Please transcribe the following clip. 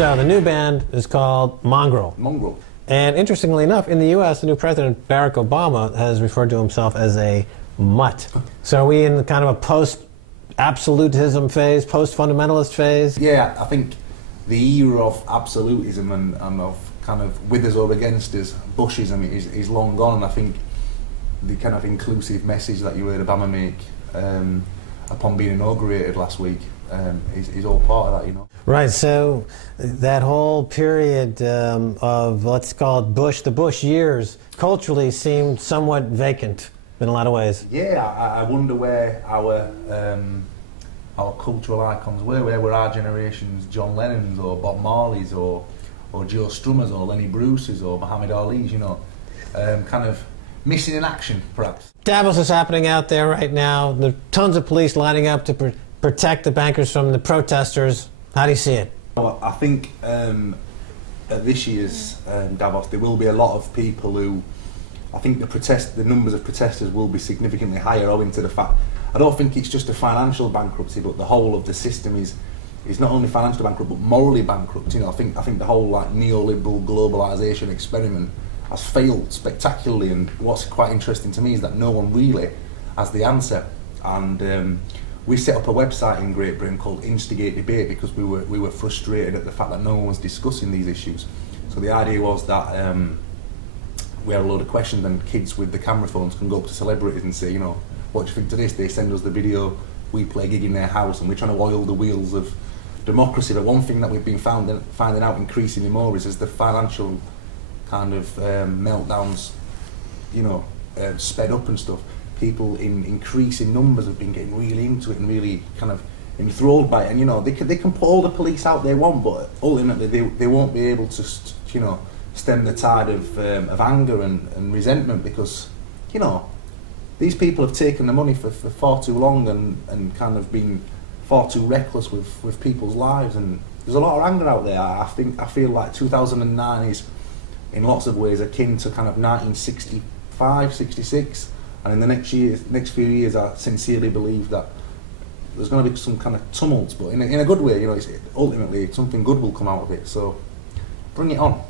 So the new band is called Mongrel. Mongrel. And interestingly enough, in the U.S., the new president, Barack Obama, has referred to himself as a mutt. So are we in kind of a post-absolutism phase, post-fundamentalist phase? Yeah, I think the era of absolutism and of kind of with us or against us, Bushism is long gone, and I think the kind of inclusive message that you heard Obama make upon being inaugurated last week is all part of that, you know. Right, so that whole period of, let's call it the Bush years, culturally seemed somewhat vacant in a lot of ways. Yeah, I wonder where our cultural icons were. Where were our generation's John Lennon's or Bob Marley's or Joe Strummer's or Lenny Bruce's or Muhammad Ali's, you know, kind of missing in action, perhaps. Davos is happening out there right now. There are tons of police lining up to protect the bankers from the protesters. How do you see it? Well, I think at this year's Davos there will be a lot of people who, I think the numbers of protesters will be significantly higher owing to the fact, I don't think it's just a financial bankruptcy, but the whole of the system is not only financially bankrupt but morally bankrupt. You know, I think the whole like neoliberal globalisation experiment has failed spectacularly, and what's quite interesting to me is that no one really has the answer. And we set up a website in Great Britain called Instigate Debate because we were frustrated at the fact that no one was discussing these issues. So the idea was that we had a load of questions, and kids with the camera phones can go up to celebrities and say, you know, what do you think to this? They send us the video, we play a gig in their house, and we're trying to oil the wheels of democracy. But one thing that we've been finding out increasingly more is as the financial kind of meltdowns, you know, sped up and stuff, people in increasing numbers have been getting really into it and really kind of enthralled by it. And you know, they can put all the police out they want, but ultimately they won't be able to, you know, stem the tide of anger and resentment, because, you know, these people have taken the money for far too long and kind of been far too reckless with people's lives, and there's a lot of anger out there. I feel like 2009 is in lots of ways akin to kind of 1965, 66, and in the next few years I sincerely believe that there's going to be some kind of tumult, but in a good way, you know, ultimately something good will come out of it, so bring it on.